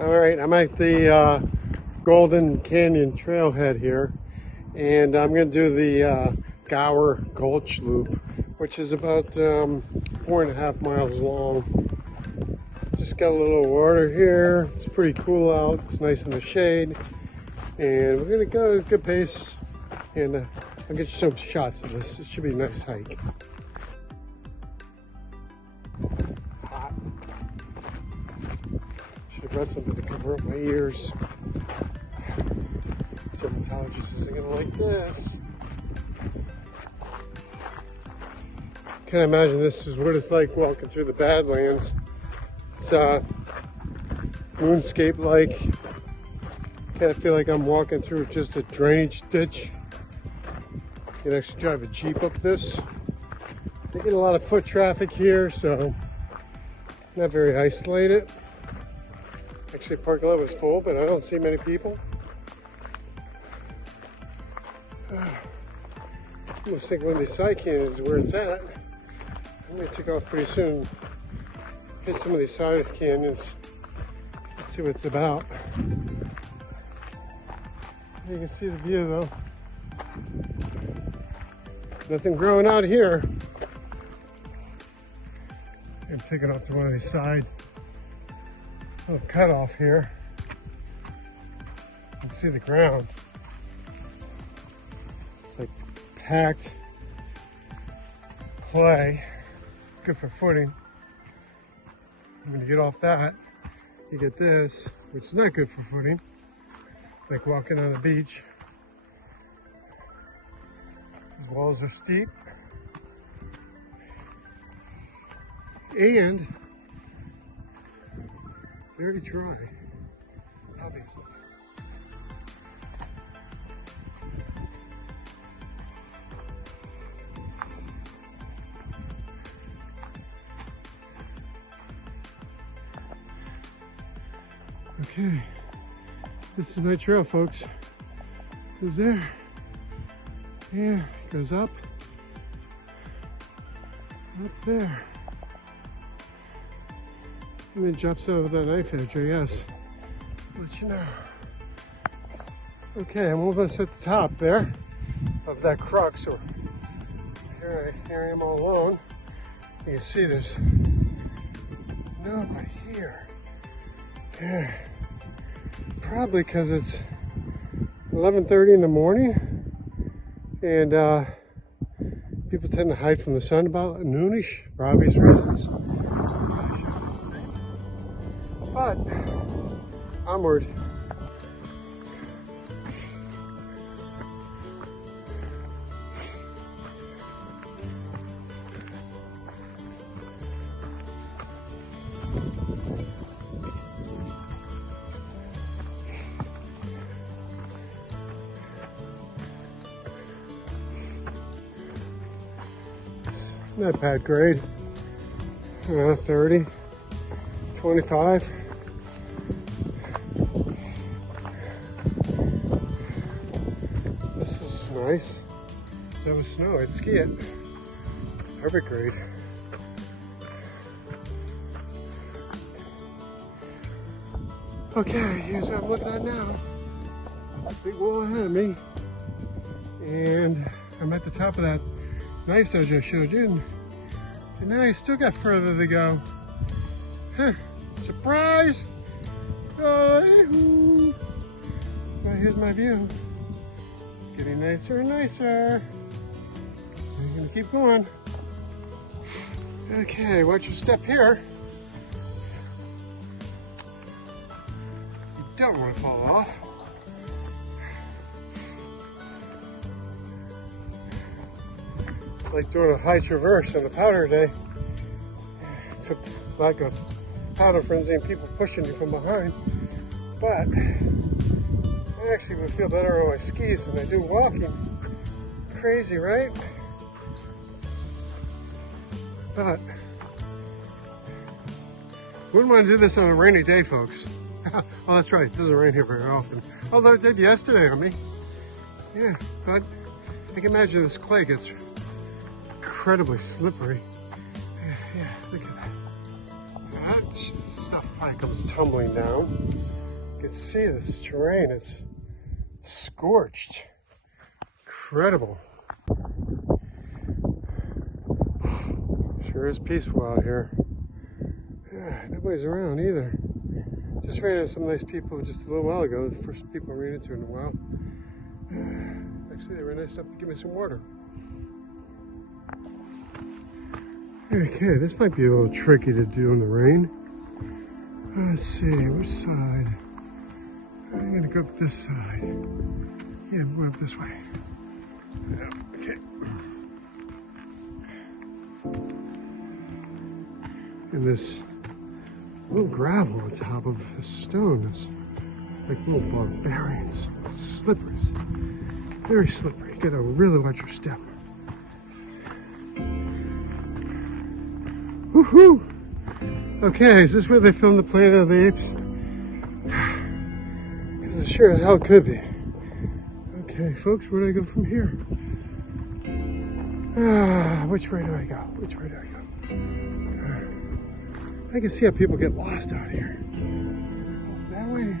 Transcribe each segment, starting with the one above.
All right, I'm at the Golden Canyon Trailhead here, and I'm going to do the Gower Gulch Loop, which is about 4.5 miles long. Just got a little water here. It's pretty cool out. It's nice in the shade, and we're going to go at a good pace, and I'll get you some shots of this. It should be a nice hike. Hot. Should have brought something to cover up my ears. Dermatologist isn't gonna like this. Can't imagine this is what it's like walking through the Badlands. It's moonscape-like. Kind of feel like I'm walking through just a drainage ditch. You can actually drive a Jeep up this. They get a lot of foot traffic here, so not very isolated. Actually, parking lot was full, but I don't see many people. I almost think one of these side canyons is where it's at. I'm gonna take off pretty soon. Hit some of these side canyons. Let's see what it's about. You can see the view though. Nothing growing out here. I'm taking off to one of these side little cutoff here. You can see the ground. It's like packed clay. It's good for footing. When you get off that, you get this, which is not good for footing. Like walking on the beach. These walls are steep. And very dry, obviously. Okay, this is my trail, folks. Goes there. Yeah, goes up there. And then drops over that knife edge, I guess. Let you know. Okay, I'm almost at the top there of that crux. So here I am all alone. You can see there's nobody here. Yeah. Probably because it's 11:30 in the morning, and people tend to hide from the sun about noonish for obvious reasons. But onward. Not bad grade. 30, 25. This is nice. That was snow, I'd ski it. Perfect grade. Okay, here's what I'm looking at now. It's a big wall ahead of me. And I'm at the top of that knife edge I showed you. And now I still got further to go. Huh, surprise! Oh, well, here's my view. It's getting nicer and nicer. I'm gonna keep going. Okay, watch your step here. You don't want to fall off. It's like doing a high traverse on the powder day. Except lack of powder frenzy and people pushing you from behind. But I actually would feel better on my skis than I do walking. Crazy, right? But wouldn't want to do this on a rainy day, folks. Oh, that's right, it doesn't rain here very often. Although it did yesterday on me. Yeah, but I can imagine this clay gets incredibly slippery. Yeah, look at that. that stuff probably comes tumbling down. You can see this terrain is scorched. Incredible. Sure is peaceful out here. Yeah, nobody's around either. Just ran into some nice people just a little while ago. The first people I ran into in a while. Actually, they were nice enough to give me some water. Okay, this might be a little tricky to do in the rain. Let's see, which side? I'm gonna go up this side. Yeah, I'm going up this way. Yeah, okay. And this little gravel on top of the stone is like little barbarians. It's slippery. It's very slippery. You gotta really watch your step. Woohoo! Okay, is this where they filmed the Planet of the Apes? Because it sure as hell could be. Okay, folks, where do I go from here? Which way do I go? Which way do I go? I can see how people get lost out here. That way,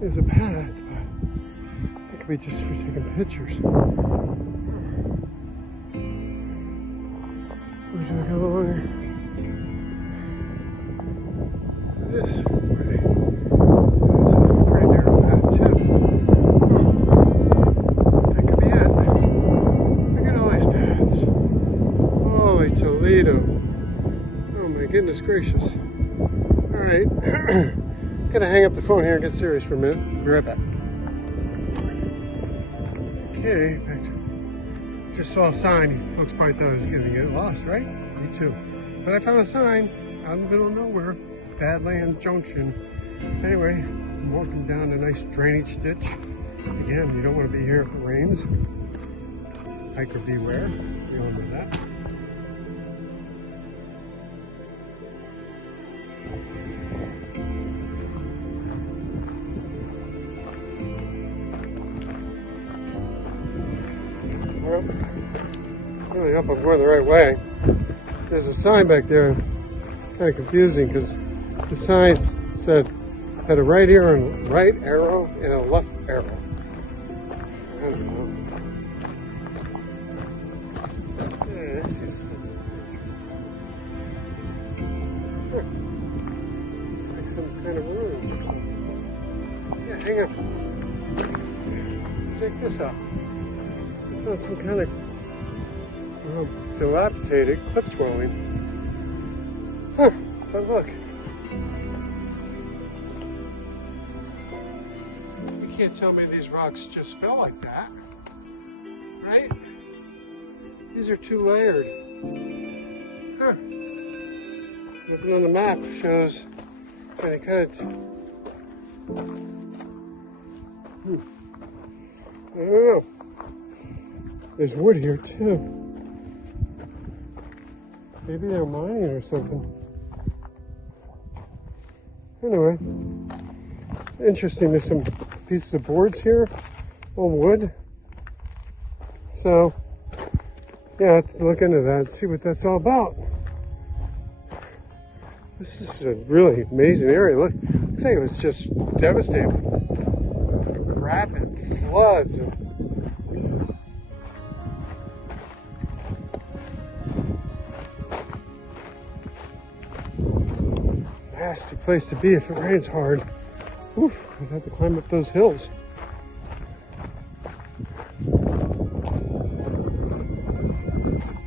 there's a path, but it could be just for taking pictures. Where do I go along this way? That's a pretty narrow path too. That could be it. Look at all these paths. Holy Toledo. Oh my goodness gracious. Alright. Gonna hang up the phone here and get serious for a minute. Be right back. Okay, back to just saw a sign. You folks probably thought I was going to get lost, right? Me too. But I found a sign out in the middle of nowhere, Badland Junction. Anyway, I'm walking down a nice drainage ditch. Again, you don't want to be here if it rains. Hiker beware. We all know that. Well, I really hope I'm going the right way. There's a sign back there, kind of confusing because the sign said had a right arrow and a left arrow. I don't know. Yeah, this is something interesting. Huh. Looks like some kind of ruins or something. Yeah, hang on. Check this out. Found some kind of dilapidated cliff dwelling. Huh, but look. You can't tell me these rocks just fell like that, right? These are two layered. Huh. Nothing on the map shows any kind of... I don't know. There's wood here too. Maybe they're mining or something. Anyway, interesting. There's some pieces of boards here, all wood. So, yeah, I have to look into that and see what that's all about. This is a really amazing area. Looks like it was just devastated with rapid floods and nasty place to be if it rains hard. Oof, I'd have to climb up those hills.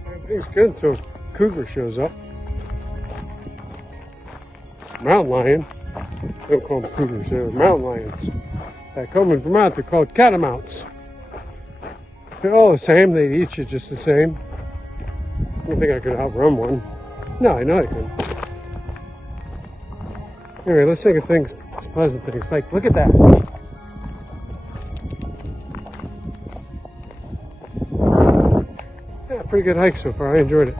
Everything's good until a cougar shows up. Mountain lion. They don't call them cougars, they're mountain lions. Back home in Vermont, they're called catamounts. They're all the same, they eat you just the same. I don't think I could outrun one. No, I know I can. Anyway, let's think of things, pleasant things. Like, look at that. Yeah, pretty good hike so far. I enjoyed it.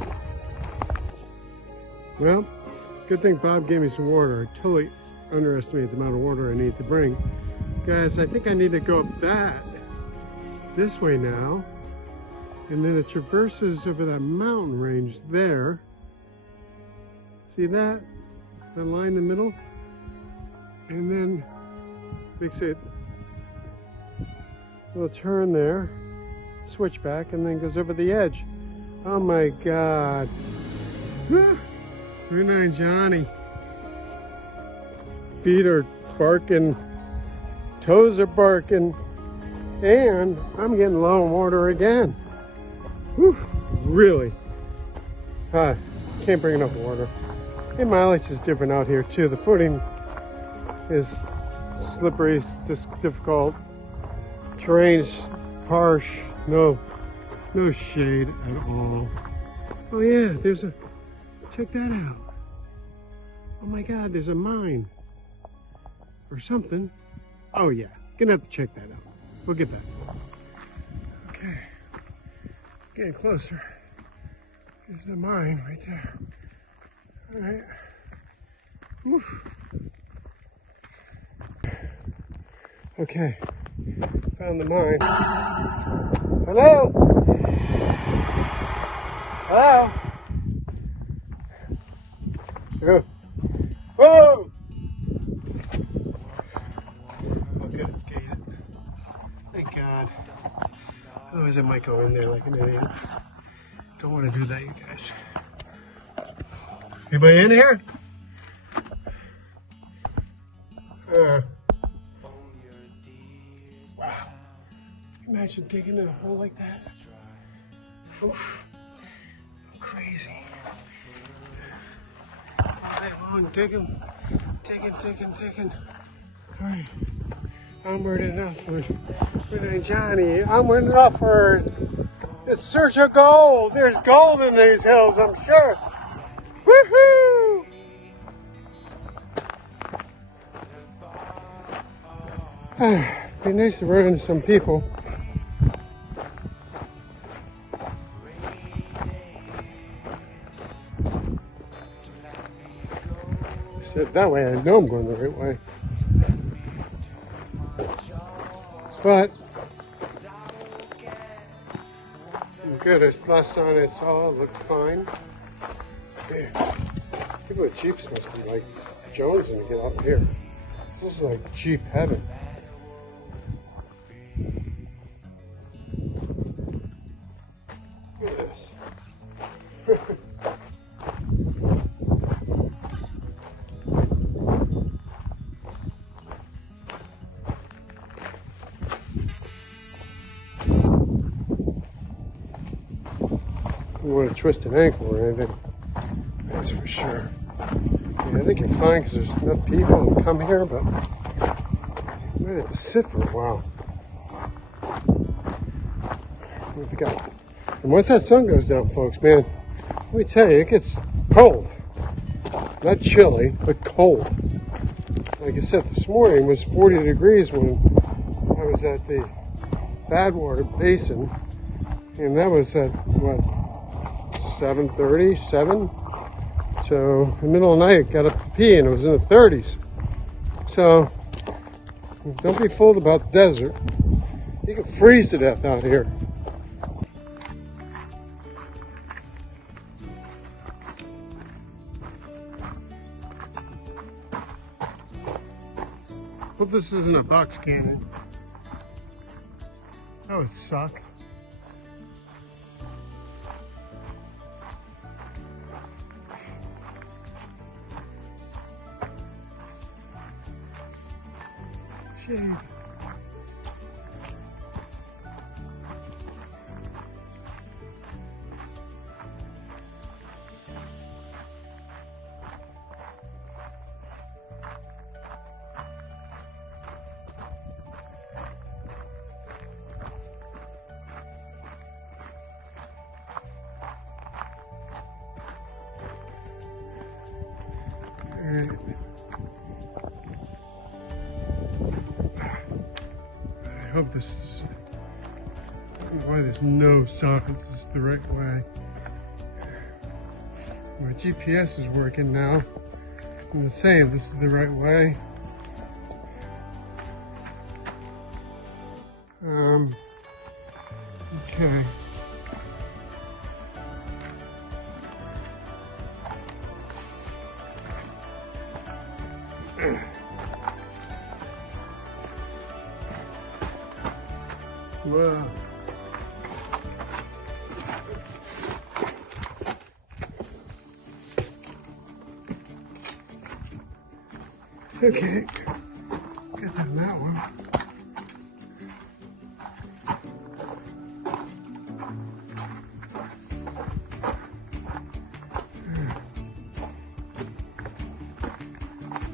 Well, good thing Bob gave me some water. I totally underestimated the amount of water I need to bring. Guys, I think I need to go up this way now. And then it traverses over that mountain range there. See that? The line in the middle? And then makes it a little turn there, switch back, and then goes over the edge. Oh my God. Route 9 Johnny. Feet are barking, toes are barking, and I'm getting low on water again. Whew, really. Can't bring enough water. And mileage is different out here too. The footing is slippery, difficult. Terrain's harsh. No shade at all. Oh yeah, check that out. Oh my God, there's a mine or something. Oh yeah, gonna have to check that out. We'll get back. Okay, getting closer. There's the mine right there. All right. Oof. Okay, found the mine. Hello? Hello? Whoa! Oh good, it's gated. Thank God. Otherwise I might go in there like an idiot. Don't want to do that, you guys. Anybody in here? Wow. Imagine digging in a hole like that. Oof. Crazy. All day long, digging. All right. Onward and upward. Renee Johnny, onward and upward. It's search of gold. There's gold in these hills, I'm sure. Woohoo! Be nice to run into some people. Sit that way, I know I'm going the right way. But I'm good. Last sign I saw looked fine. Yeah. People with Jeeps must be like jonesing to get up here. This is like Jeep heaven. Look at this. You want to twist an ankle or anything, that's for sure. Yeah, I think you're fine because there's enough people to come here, but you might have to sit for a while. What have we got? And once that sun goes down, folks, man, let me tell you, it gets cold. Not chilly, but cold. Like I said, this morning it was 40 degrees when I was at the Badwater Basin, and that was at, what, 7:30, 7? So in the middle of the night, I got up to pee and it was in the 30s. So don't be fooled about the desert. You can freeze to death out here. Hope this isn't a box cannon. That would suck. Shade. All right. I hope this is, why there's no signs, this is the right way. My GPS is working now. I'm gonna say this is the right way. Okay. Wow. Okay, get on that one.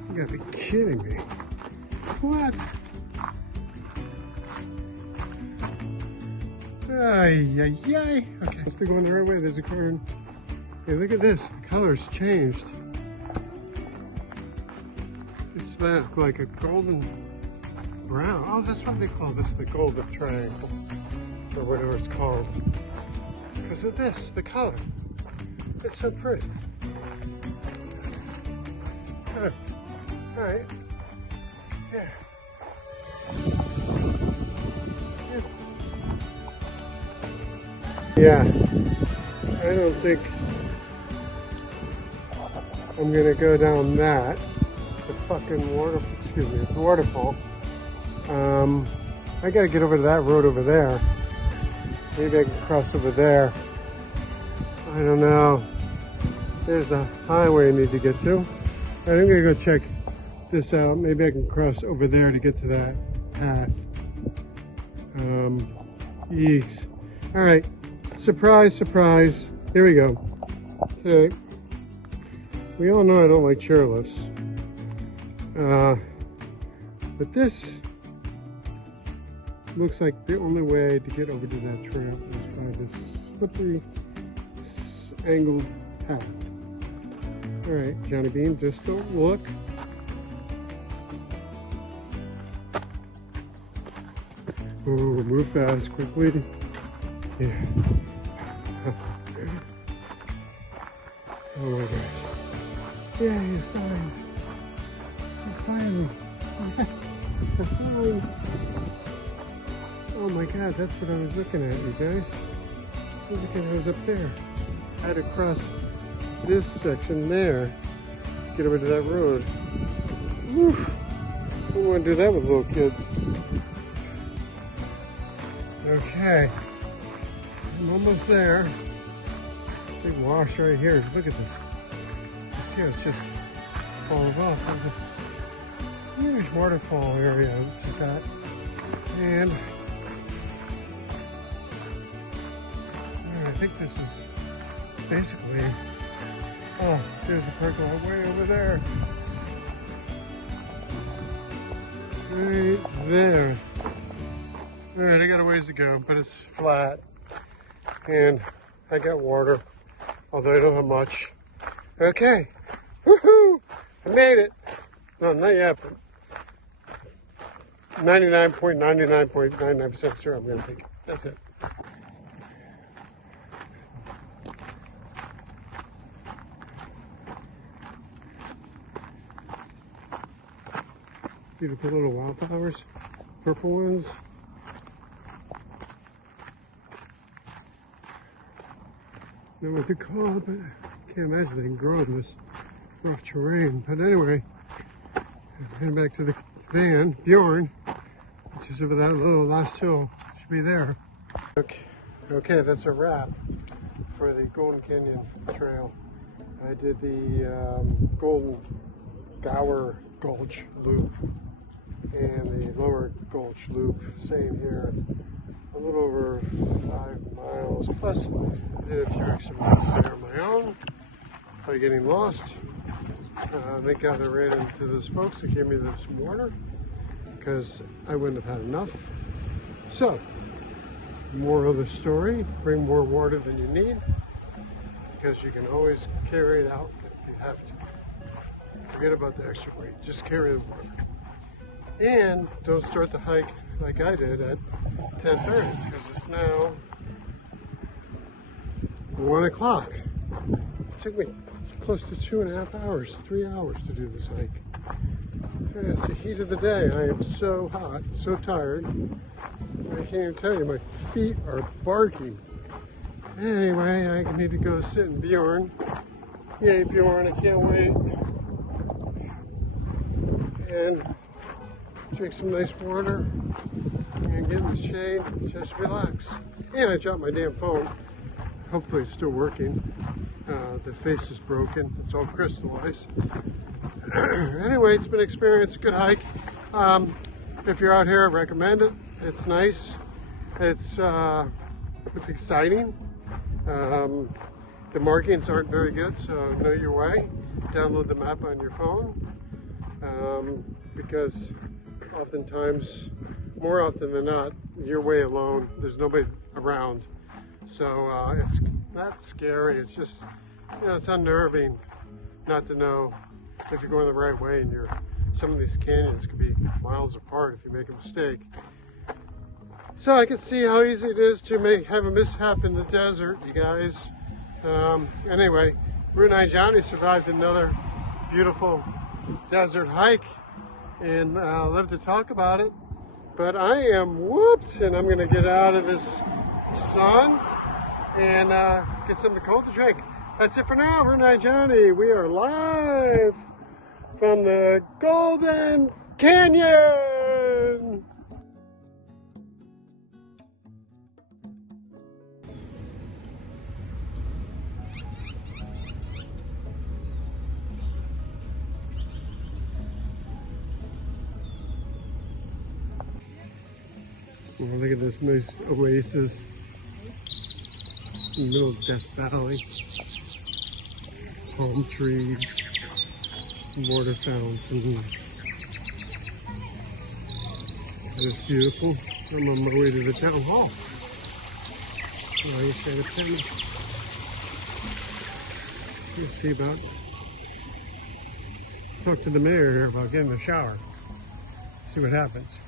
You gotta be kidding me. What? Ay, ay, ay. Okay, must be going the right way. There's a car. Hey, look at this. The color's changed. It's that like a golden brown. Oh, that's what they call this, the golden triangle, or whatever it's called. Because of this, the color. It's so pretty. Huh. All right. Yeah. Yeah. I don't think I'm gonna go down that. The fucking waterfall. Excuse me. It's the waterfall. I gotta get over to that road over there. Maybe I can cross over there. I don't know. There's a highway I need to get to. Right, I'm gonna go check this out. Maybe I can cross over there to get to that path. Yeeks. All right. Surprise, surprise. Here we go. Okay. We all know I don't like chairlifts. But this looks like the only way to get over to that trail is by this slippery, angled path. All right, Johnny Bean, just don't look. Oh, move fast, quickly. Yeah. Oh my gosh. Yeah, a sign. Finally. Yes, a sign. Oh my god, that's what I was looking at, you guys. Look at it, I was up there. I had to cross this section there to get over to that road. Whew. I don't want to do that with little kids. Okay. I'm almost there. Big wash right here. Look at this. You see how it's just falling off. There's a huge waterfall area which is that. And I think this is basically, oh, there's a pergola way over there. Right there. All right, I got a ways to go, but it's flat. And I got water, although I don't have much. Okay, woohoo, I made it. No, not yet, but 99.99.99% sure I'm gonna take it. That's it. Beautiful little wildflowers, purple ones. I don't know what to call it, but I can't imagine they can grow in this rough terrain. But anyway, I'm heading back to the van, Bjorn, which is over that little last hill. Should be there. Okay, that's a wrap for the Golden Canyon Trail. I did the Golden Gower Gulch Loop and the Lower Gulch Loop. Same here. A little over 5 miles, plus I did a few extra miles there on my own by getting lost. Thank God I ran into those folks that gave me some water because I wouldn't have had enough. So, moral of the story, bring more water than you need because you can always carry it out if you have to. Forget about the extra weight, just carry the water. And don't start the hike like I did at 10:30 because it's now 1 o'clock. It took me close to 2.5 hours, 3 hours to do this hike. And it's the heat of the day. I am so hot, so tired. I can't even tell you, my feet are barking. Anyway, I need to go sit in Bjorn. Yay, Bjorn, I can't wait. and drink some nice water and get in the shade, just relax. And I dropped my damn phone. Hopefully it's still working. The face is broken. It's all crystallized. Anyway, it's been an experience. Good hike. If you're out here, I recommend it. It's nice. It's exciting. The markings aren't very good, so know your way. Download the map on your phone, because oftentimes, more often than not, you're way alone. There's nobody around. So it's not scary. It's just, it's unnerving not to know if you're going the right way, and some of these canyons could be miles apart if you make a mistake. So I can see how easy it is to have a mishap in the desert, you guys. Anyway, Route 9 Johnny survived another beautiful desert hike and lived to talk about it. But I am whooped, and I'm going to get out of this sun and get something cold to drink. That's it for now, Route 9 Johnny. We are live from the Golden Canyon. Oh, look at this nice oasis in the middle of Death Valley. Palm trees, water fountains. It's beautiful. I'm on my way to the town hall. Let's see about. Let's talk to the mayor here about getting a shower. See what happens.